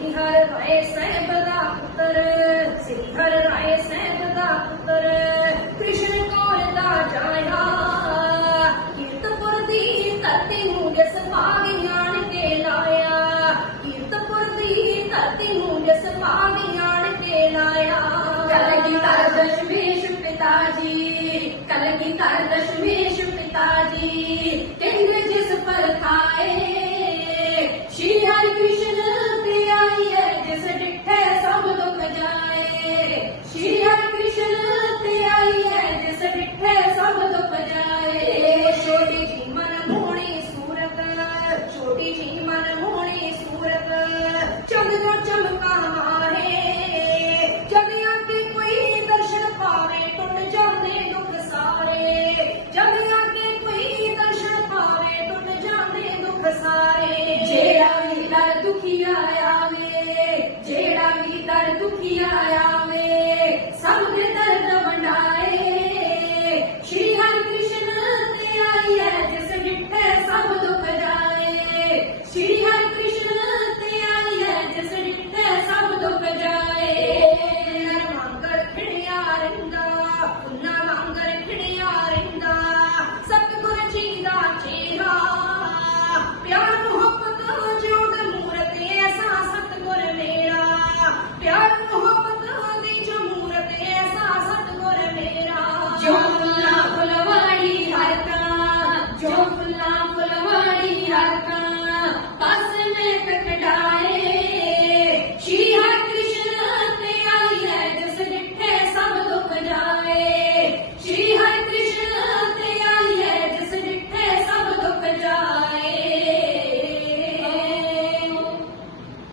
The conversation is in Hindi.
सिद्धर राय सहबदा पुत्र सिद्धर राय सहबदा पुत्र, कृष्ण कौर का जाया। कीर्तपुर धरती जस भाग ज्ञान के लाया। कीर्तपुर धरती जस भाग ज्ञान के लाया। कल की दशमेश पिताजी कल की दशमेश दुखियाया में जेड़ा भी तर दुखियाया में सब Gracias.